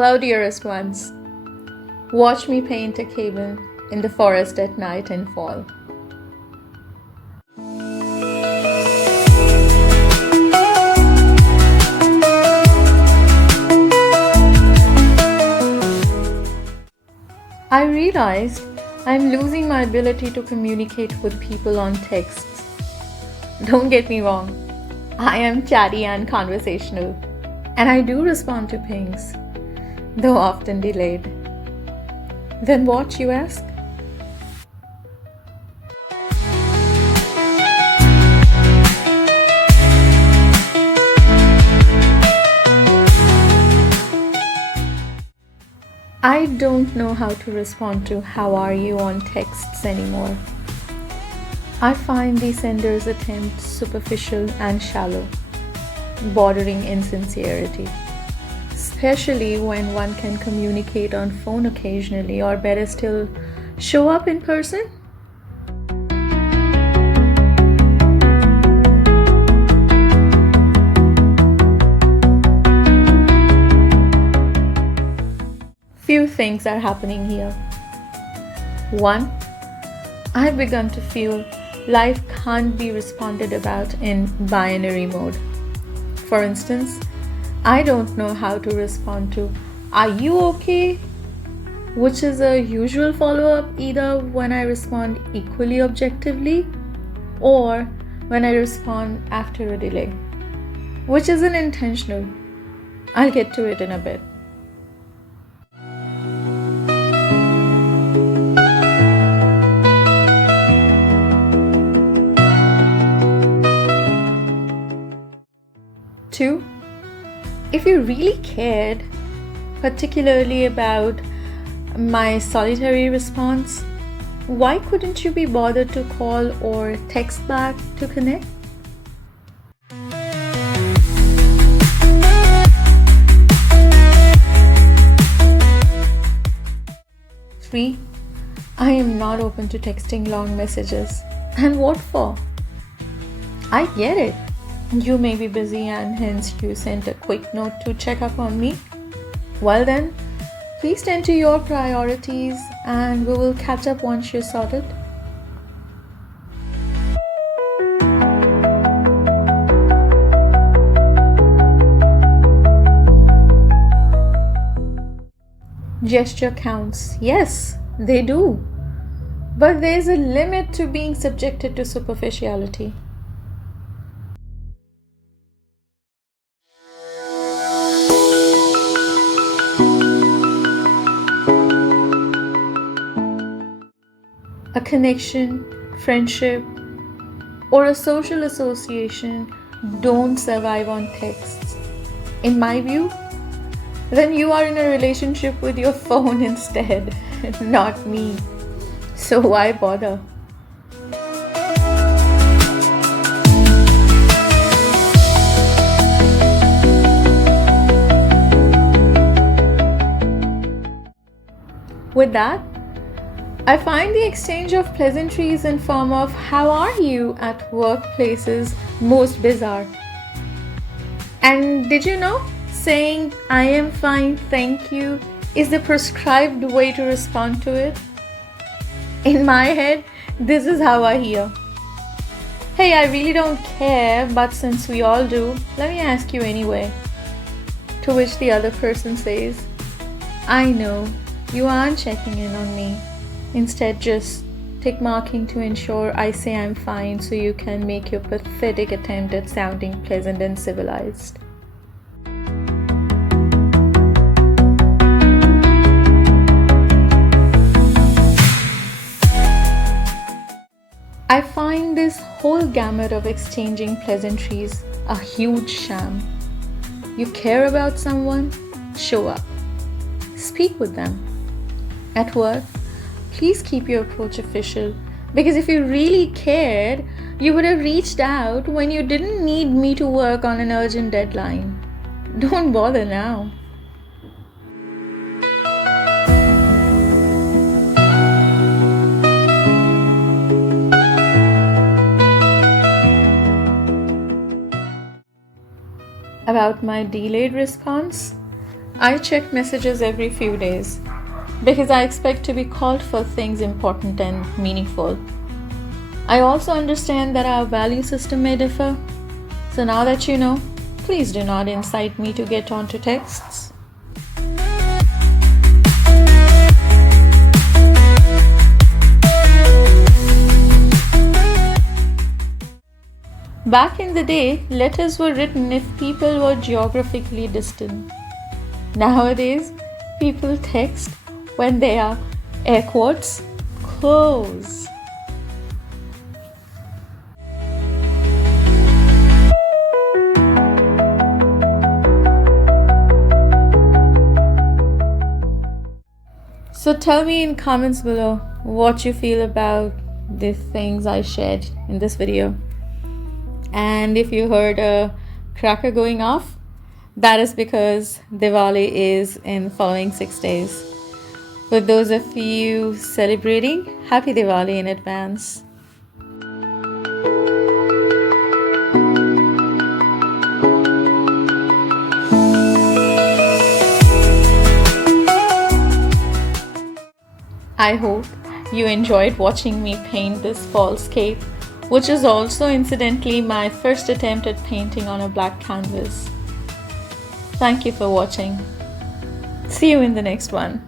Hello, dearest ones. Watch me paint a cabin in the forest at night in fall. I realized I'm losing my ability to communicate with people on texts. Don't get me wrong, I am chatty and conversational, and I do respond to pings, though often delayed. Then what, you ask? I don't know how to respond to "how are you" on texts anymore. I find the sender's attempt superficial and shallow, bordering insincerity, especially when one can communicate on phone occasionally, or better still, show up in person. Few things are happening here. One, I've begun to feel life can't be responded about in binary mode. For instance, I don't know how to respond to "Are you okay?" which is a usual follow-up either when I respond equally objectively or when I respond after a delay, which isn't intentional. I'll get to it in a bit. Two, if you really cared, particularly about my solitary response, why couldn't you be bothered to call or text back to connect? Three, I am not open to texting long messages. And what for? I get it. You may be busy and hence you sent a quick note to check up on me. Well then, please tend to your priorities and we will catch up once you're sorted. Gesture counts. Yes, they do. But there's a limit to being subjected to superficiality. A connection, friendship, or a social association don't survive on texts. In my view, then you are in a relationship with your phone instead, not me. So why bother? With that, I find the exchange of pleasantries in form of "how are you" at workplaces most bizarre. And did you know, saying "I am fine, thank you" is the prescribed way to respond to it? In my head, this is how I hear: "Hey, I really don't care, but since we all do, let me ask you anyway." To which the other person says, "I know, you aren't checking in on me. Instead, just tick marking to ensure I say I'm fine so you can make your pathetic attempt at sounding pleasant and civilized." I find this whole gamut of exchanging pleasantries a huge sham. You care about someone? Show up. Speak with them. At work, please keep your approach official, because if you really cared, you would have reached out when you didn't need me to work on an urgent deadline. Don't bother now. About my delayed response, I check messages every few days because I expect to be called for things important and meaningful. I also understand that our value system may differ. So now that you know, please do not incite me to get onto texts. Back in the day, letters were written if people were geographically distant. Nowadays, people text when they are, air quotes, close. So tell me in comments below what you feel about the things I shared in this video. And if you heard a cracker going off, that is because Diwali is in following 6 days. For those of you celebrating, happy Diwali in advance. I hope you enjoyed watching me paint this fallscape, which is also incidentally my first attempt at painting on a black canvas. Thank you for watching. See you in the next one.